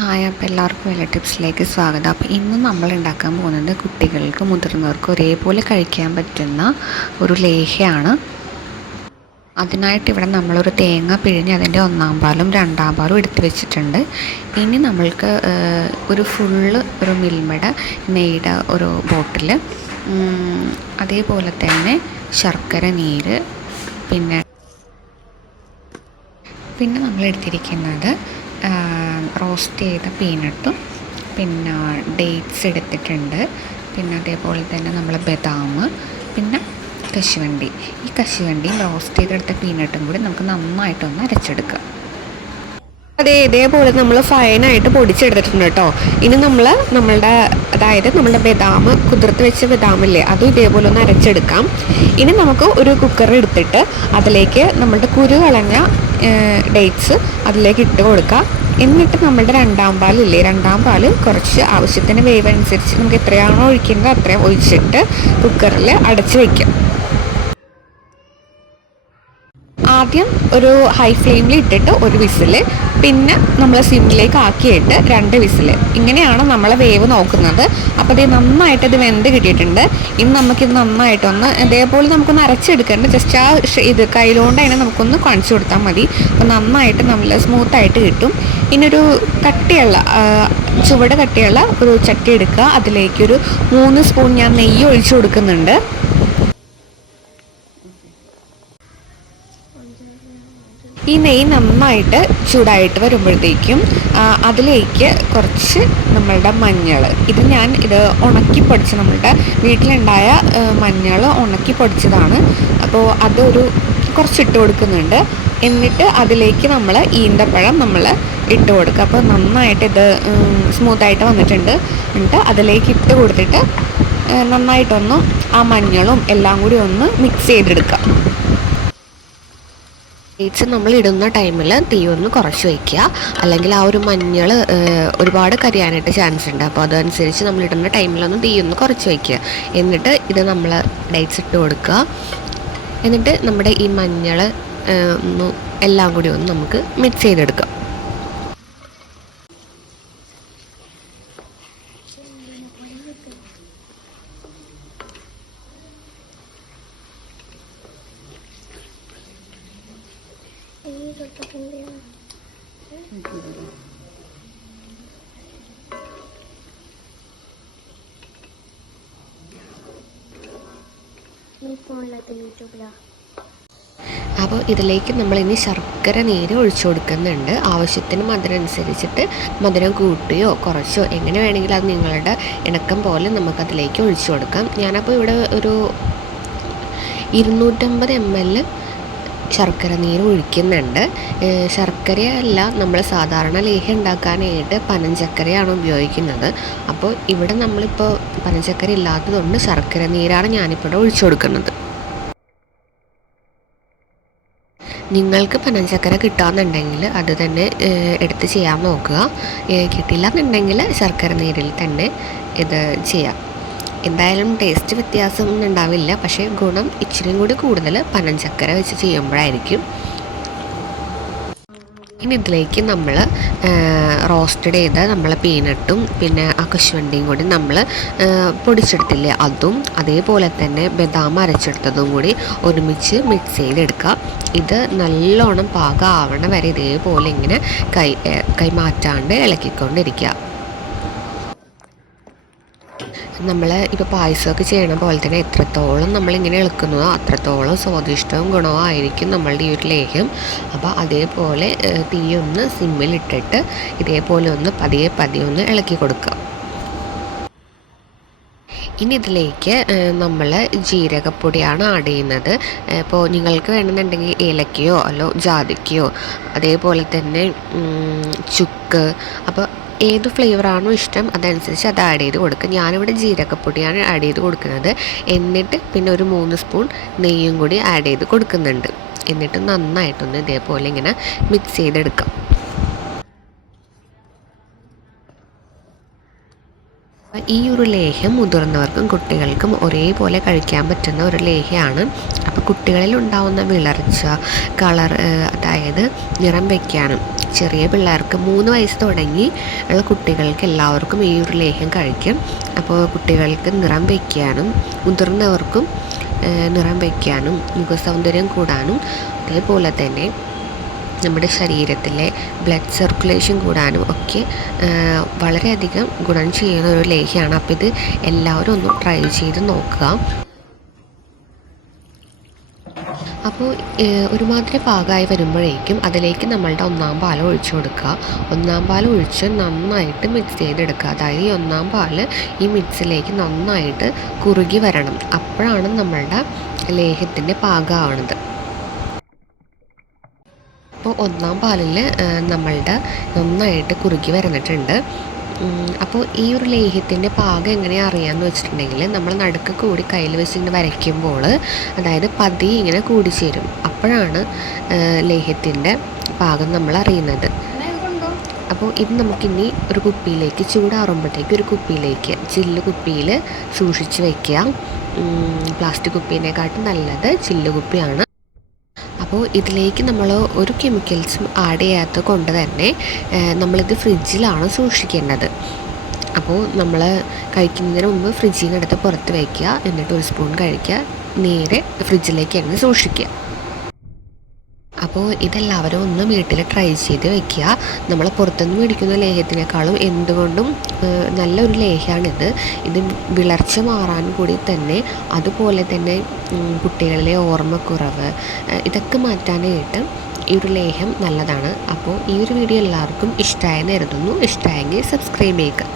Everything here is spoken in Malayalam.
ഹായ്, അപ്പോൾ എല്ലാവർക്കും വെള്ള ടിപ്സിലേക്ക് സ്വാഗതം. അപ്പോൾ ഇന്ന് നമ്മൾ ഉണ്ടാക്കാൻ പോകുന്നത് കുട്ടികൾക്കും മുതിർന്നവർക്കും ഒരേപോലെ കഴിക്കാൻ പറ്റുന്ന ഒരു ലേഹ്യമാണ്. അതിനായിട്ട് ഇവിടെ നമ്മളൊരു തേങ്ങ പിഴിഞ്ഞ് അതിൻ്റെ 1-ാം പാലും 2-ാം പാലും എടുത്ത് വെച്ചിട്ടുണ്ട്. ഇനി നമ്മൾക്ക് ഒരു ഒരു മിൽമയുടെ നെയ്യുടെ ഒരു ബോട്ടിൽ, അതേപോലെ തന്നെ ശർക്കര നീര്, പിന്നെ നമ്മൾ എടുത്തിരിക്കുന്നത് റോസ്റ്റ് ചെയ്ത പീനട്ടും പിന്നെ ഡേറ്റ്സ് എടുത്തിട്ടുണ്ട്. പിന്നെ അതേപോലെ തന്നെ നമ്മൾ ബദാം, പിന്നെ കശുവണ്ടി. ഈ കശുവണ്ടിയും റോസ്റ്റ് ചെയ്തെടുത്ത പീനട്ടും കൂടി നമുക്ക് നന്നായിട്ടൊന്ന് അരച്ചെടുക്കുക. ഇതേപോലെ നമ്മൾ ഫൈനായിട്ട് പൊടിച്ചെടുത്തിട്ടുണ്ട് കേട്ടോ. ഇനി നമ്മളുടെ ബദാം, കുതിർത്ത് വെച്ച ബദാമില്ലേ, അതും ഇതേപോലെ ഒന്ന് അരച്ചെടുക്കാം. ഇനി നമുക്ക് ഒരു കുക്കർ എടുത്തിട്ട് അതിലേക്ക് നമ്മളുടെ കുരു കളഞ്ഞ ഡേറ്റ്സ് അതിലേക്ക് ഇട്ട് കൊടുക്കുക. എന്നിട്ട് നമ്മളുടെ 2-ാം പാലില്ലേ, 2-ാം പാല് കുറച്ച് ആവശ്യത്തിന് വേവ് അനുസരിച്ച് നമുക്ക് എത്രയാണോ ഒഴിക്കുന്നത് അത്രയും ഒഴിച്ചിട്ട് കുക്കറിൽ അടച്ച് വയ്ക്കാം. ആദ്യം ഒരു ഹൈ ഫ്ലെയിമിൽ ഇട്ടിട്ട് ഒരു വിസിൽ, പിന്നെ നമ്മൾ സിമ്മിലേക്ക് ആക്കിയിട്ട് 2 വിസിൽ. ഇങ്ങനെയാണ് നമ്മൾ വേവ് നോക്കുന്നത്. അപ്പോൾ ഇത് നന്നായിട്ട് ഇത് വെന്ത് കിട്ടിയിട്ടുണ്ട്. ഇനി നമുക്കിത് നന്നായിട്ടൊന്ന് ഇതേപോലെ നമുക്കൊന്ന് അരച്ചെടുക്കേണ്ട. ജസ്റ്റ് ഇത് കയ്യിലുകൊണ്ട് തന്നെ നമുക്കൊന്ന് കാണിച്ചു കൊടുത്താൽ മതി. അപ്പോൾ നന്നായിട്ട് നമ്മൾ സ്മൂത്തായിട്ട് കിട്ടും. ഇനിയൊരു ചുവട് കട്ടിയുള്ള ഒരു ചട്ടി എടുക്കുക. അതിലേക്കൊരു 3 സ്പൂൺ ഞാൻ നെയ്യ് ഒഴിച്ചു കൊടുക്കുന്നുണ്ട്. ഈ നെയ്യ് നന്നായിട്ട് ചൂടായിട്ട് വരുമ്പോഴത്തേക്കും അതിലേക്ക് കുറച്ച് നമ്മളുടെ മഞ്ഞൾ, ഇത് ഉണക്കി പൊടിച്ച് നമ്മളുടെ വീട്ടിലുണ്ടായ മഞ്ഞൾ ഉണക്കി പൊടിച്ചതാണ്. അപ്പോൾ അതൊരു കുറച്ചിട്ട് കൊടുക്കുന്നുണ്ട്. എന്നിട്ട് അതിലേക്ക് നമ്മൾ ഈന്തപ്പഴം ഇട്ട് കൊടുക്കുക. അപ്പോൾ നന്നായിട്ട് ഇത് സ്മൂത്തായിട്ട് വന്നിട്ടുണ്ട്. എന്നിട്ട് അതിലേക്ക് ഇട്ട് കൊടുത്തിട്ട് നന്നായിട്ടൊന്ന് ആ മഞ്ഞളും എല്ലാം കൂടി ഒന്ന് മിക്സ് ചെയ്തെടുക്കുക. ഡേറ്റ്സ് നമ്മൾ ഇടുന്ന ടൈമിൽ തീ ഒന്ന് കുറച്ച് വയ്ക്കുക, അല്ലെങ്കിൽ ആ ഒരു മഞ്ഞൾ ഒരുപാട് കരിയാനായിട്ട് ചാൻസ് ഉണ്ട്. അപ്പോൾ അതനുസരിച്ച് നമ്മൾ ഇടുന്ന ടൈമിലൊന്ന് തീ ഒന്ന് കുറച്ച് വയ്ക്കുക. എന്നിട്ട് ഇത് നമ്മൾ ഡേറ്റ്സ് ഇട്ട് കൊടുക്കുക. എന്നിട്ട് നമ്മുടെ ഈ മഞ്ഞൾ എല്ലാം കൂടി ഒന്ന് നമുക്ക് മിക്സ് ചെയ്തെടുക്കാം. അപ്പോൾ ഇതിലേക്ക് നമ്മളിനി ശർക്കര നീര് ഒഴിച്ചു കൊടുക്കുന്നുണ്ട്. ആവശ്യത്തിന് മധുരം അനുസരിച്ചിട്ട് മധുരം കൂട്ടുകയോ കുറച്ചോ എങ്ങനെ വേണമെങ്കിലും അത് നിങ്ങളുടെ ഇണക്കം പോലെ നമുക്കതിലേക്ക് ഒഴിച്ചു കൊടുക്കാം. ഞാനപ്പോൾ ഇവിടെ ഒരു 250 ml ശർക്കര നീര് ഒഴിക്കുന്നുണ്ട്. ശർക്കരയല്ല, നമ്മൾ സാധാരണ ലേഹ്യം ഉണ്ടാക്കാനായിട്ട് പനഞ്ചക്കരയാണ് ഉപയോഗിക്കുന്നത്. അപ്പോൾ ഇവിടെ നമ്മളിപ്പോൾ പനഞ്ചക്കര ഇല്ലാത്തതുകൊണ്ട് ശർക്കര നീരാണ് ഞാനിപ്പോൾ ഒഴിച്ചു കൊടുക്കുന്നത്. നിങ്ങൾക്ക് പനഞ്ചക്കര കിട്ടാമെന്നുണ്ടെങ്കിൽ അത് തന്നെ എടുത്ത് ചെയ്യാൻ നോക്കുക. കിട്ടില്ല എന്നുണ്ടെങ്കിൽ ശർക്കര നീരിൽ തന്നെ ഇത് ചെയ്യാം. എന്തായാലും ടേസ്റ്റ് വ്യത്യാസം ഉണ്ടാവില്ല, പക്ഷേ ഗുണം ഇച്ചിരി കൂടി കൂടുതൽ പനഞ്ചക്കര വെച്ച് ചെയ്യുമ്പോഴായിരിക്കും. ഇനി ഇതിലേക്ക് നമ്മൾ റോസ്റ്റഡ് ചെയ്ത നമ്മൾ പീനട്ടും പിന്നെ ആ കശുവണ്ടിയും കൂടി നമ്മൾ പൊടിച്ചെടുത്തില്ലേ, അതും അതേപോലെ തന്നെ ബദാം അരച്ചെടുത്തതും കൂടി ഒരുമിച്ച് മിക്സ് ചെയ്തെടുക്കുക. ഇത് നല്ലോണം പാകമാവണ വരെ ഇതേപോലെ ഇങ്ങനെ കൈ മാറ്റാണ്ട് ഇളക്കിക്കൊണ്ടിരിക്കുക. നമ്മൾ ഇപ്പോൾ പായസമൊക്കെ ചെയ്യണ പോലെ തന്നെ എത്രത്തോളം നമ്മളിങ്ങനെ ഇളക്കുന്നതോ അത്രത്തോളം സ്വാദിഷ്ടവും ഗുണവും ആയിരിക്കും നമ്മളുടെ ഈ ഒരു ലേഹ്യം. അപ്പോൾ അതേപോലെ തീയൊന്ന് സിമ്മിലിട്ടിട്ട് ഇതേപോലെ ഒന്ന് പതിയെ ഒന്ന് ഇളക്കി കൊടുക്കുക. ഇനി ഇതിലേക്ക് നമ്മൾ ജീരകപ്പൊടിയാണ് ആഡ് ചെയ്യുന്നത്. ഇപ്പോൾ നിങ്ങൾക്ക് വേണമെന്നുണ്ടെങ്കിൽ ഏലക്കയോ അല്ലോ ജാതിക്കയോ അതേപോലെ തന്നെ ചുക്ക്, അപ്പോൾ ഏത് ഫ്ലേവറാണോ ഇഷ്ടം അതനുസരിച്ച് അത് ആഡ് ചെയ്ത് കൊടുക്കുക. ഞാനിവിടെ ജീരകപ്പൊടിയാണ് ആഡ് ചെയ്ത് കൊടുക്കുന്നത്. എന്നിട്ട് പിന്നെ ഒരു 3 സ്പൂൺ നെയ്യും കൂടി ആഡ് ചെയ്ത് കൊടുക്കുന്നുണ്ട്. എന്നിട്ട് നന്നായിട്ടൊന്ന് ഇതേപോലെ ഇങ്ങനെ മിക്സ് ചെയ്തെടുക്കാം. ഈ ഒരു ലേഹ്യം മുതിർന്നവർക്കും കുട്ടികൾക്കും ഒരേപോലെ കഴിക്കാൻ പറ്റുന്ന ഒരു ലേഹ്യമാണ്. അപ്പോൾ കുട്ടികളിൽ ഉണ്ടാകുന്ന വിളർച്ച, കളർ, അതായത് നിറം വയ്ക്കാനും ചെറിയ പിള്ളേർക്ക് 3 വയസ്സ് തുടങ്ങി ഉള്ള കുട്ടികൾക്ക് എല്ലാവർക്കും ഈ ഒരു ലേഹ്യം കഴിക്കും. അപ്പോൾ കുട്ടികൾക്ക് നിറം വയ്ക്കാനും മുതിർന്നവർക്കും നിറം വയ്ക്കാനും മുഖസൗന്ദര്യം കൂടാനും അതേപോലെ തന്നെ നമ്മുടെ ശരീരത്തിലെ ബ്ലഡ് സർക്കുലേഷൻ കൂടാനും ഒക്കെ വളരെയധികം ഗുണം ചെയ്യുന്ന ഒരു ലേഹ്യമാണ്. അപ്പോൾ ഇത് എല്ലാവരും ഒന്ന് ട്രൈ ചെയ്ത് നോക്കുക. അപ്പോൾ ഒരുമാതിരി പാകമായി വരുമ്പോഴേക്കും അതിലേക്ക് നമ്മളുടെ 1-ാം പാൽ ഒഴിച്ചു കൊടുക്കുക. 1-ാം പാൽ ഒഴിച്ച് നന്നായിട്ട് മിക്സ് ചെയ്തെടുക്കുക. അതായത് ഈ 1-ാം പാൽ ഈ മിക്സിലേക്ക് നന്നായിട്ട് കുറുകി വരണം. അപ്പോഴാണ് നമ്മളുടെ ലേഹ്യത്തിൻ്റെ പാകമാവുന്നത്. അപ്പോൾ 1-ാം പാലിൽ നമ്മളുടെ നന്നായിട്ട് കുറുകി വരന്നിട്ടുണ്ട്. അപ്പോൾ ഈ ഒരു ലേഹ്യത്തിൻ്റെ പാകം എങ്ങനെയാണ് അറിയാമെന്ന് വെച്ചിട്ടുണ്ടെങ്കിൽ നമ്മൾ നടുക്ക് കൂടി കയ്യിൽ വെച്ച് ഇങ്ങനെ വരയ്ക്കുമ്പോൾ അതായത് പതിയെ ഇങ്ങനെ കൂടിച്ചേരും. അപ്പോഴാണ് ലേഹ്യത്തിൻ്റെ പാകം നമ്മൾ അറിയുന്നത്. അപ്പോൾ ഇത് നമുക്കിനി ഒരു കുപ്പിയിലേക്ക് ചൂടാറുമ്പോഴത്തേക്ക് ഒരു കുപ്പിയിലേക്ക് ചില്ല് കുപ്പിയിൽ സൂക്ഷിച്ച് വയ്ക്കുക. പ്ലാസ്റ്റിക് കുപ്പീനെക്കാട്ടും നല്ലത് ചില്ല് കുപ്പിയാണ്. അപ്പോൾ ഇതിലേക്ക് നമ്മൾ ഒരു കെമിക്കൽസും ആഡ് ചെയ്യാത്തത് കൊണ്ട് തന്നെ നമ്മളിത് ഫ്രിഡ്ജിലാണ് സൂക്ഷിക്കേണ്ടത്. അപ്പോൾ നമ്മൾ കഴിക്കുന്നതിന് മുമ്പ് ഫ്രിഡ്ജിൽ നിന്ന് എടുത്ത് പുറത്ത് വയ്ക്കുക. എന്നിട്ട് ഒരു സ്പൂൺ കഴിക്കുക. നേരെ ഫ്രിഡ്ജിലേക്ക് തന്നെ സൂക്ഷിക്കുക. അപ്പോൾ ഇതെല്ലാവരും ഒന്ന് വീട്ടിൽ ട്രൈ ചെയ്ത് വെക്കുക. നമ്മൾ പുറത്തുനിന്ന് മേടിക്കുന്ന ലേഹ്യത്തിനേക്കാളും എന്തുകൊണ്ടും നല്ലൊരു ലേഹ്യമാണിത്. ഇത് വിളർച്ച മാറാൻ കൂടി തന്നെ, അതുപോലെ തന്നെ കുട്ടികളിലെ ഓർമ്മക്കുറവ് ഇതൊക്കെ മാറ്റാനായിട്ട് ഈ ഒരു ലേഹ്യം നല്ലതാണ്. അപ്പോൾ ഈ ഒരു വീഡിയോ എല്ലാവർക്കും ഇഷ്ടമായെന്ന് കരുതുന്നു. ഇഷ്ടമായെങ്കിൽ സബ്സ്ക്രൈബ് ചെയ്യുക.